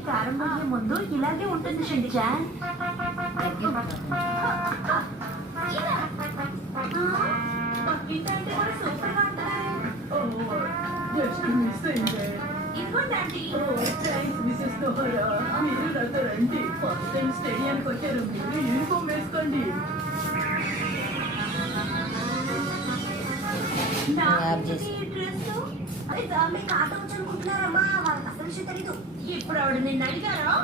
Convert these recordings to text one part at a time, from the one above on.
ప్రారంభమయ్యే ముందు ఇలాగే ఉంటుంది మిసెస్ దోహరా మీరు నాతో రండి ఫస్ట్ టైం స్టేడియానికి వచ్చారు మీరు యూనిఫామ్ వేసుకోండి. అరే దాన్ని ఆట వచ్చి అనుకుంటున్నారమ్మా వాళ్ళకి అసలు విషయం తెలీదు. ఇప్పుడు ఆవిడ నిన్ను అడిగారా?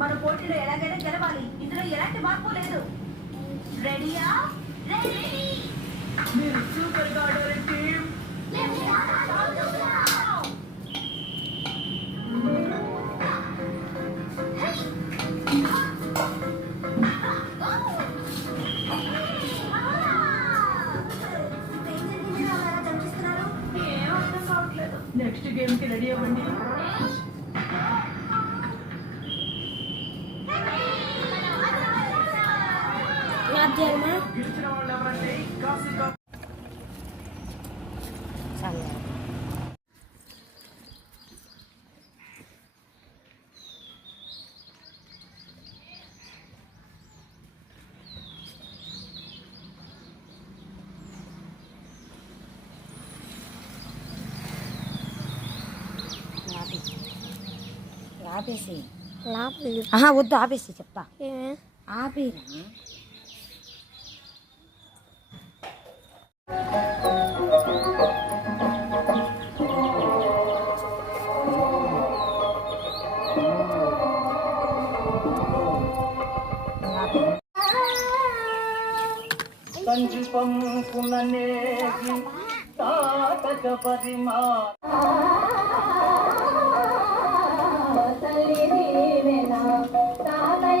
మన పోటీలో ఎలాగైనా గెలవాలి. ఇందులో ఎలాంటి మార్పు లేదు. రెడీయా రెడీ మీరు సూపర్గా ఆడారు టీమ్ నెక్స్ట్ గేమ్కి రెడీ అవ్వండి. గెలిచిన వాళ్ళు ఎవరంటే కాశీ చాలా ఆపేసి ఆపేసి లాభం ఆహా వద్దు ఆపేసి చెప్తా ఏమే ఆపేరా తండ్రి పంపుననేగి తాతక పరిమా తాతయ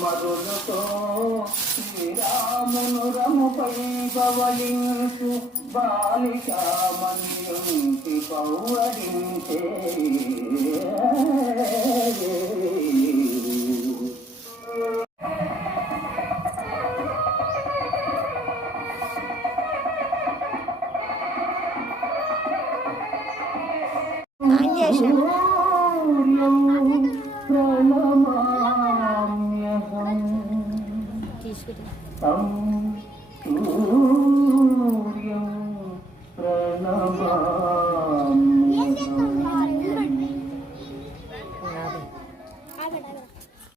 మధులతో శ్రీరామును పవలించు బాలికామన్యుంటి పౌవరించే సూర్యం ప్రణమా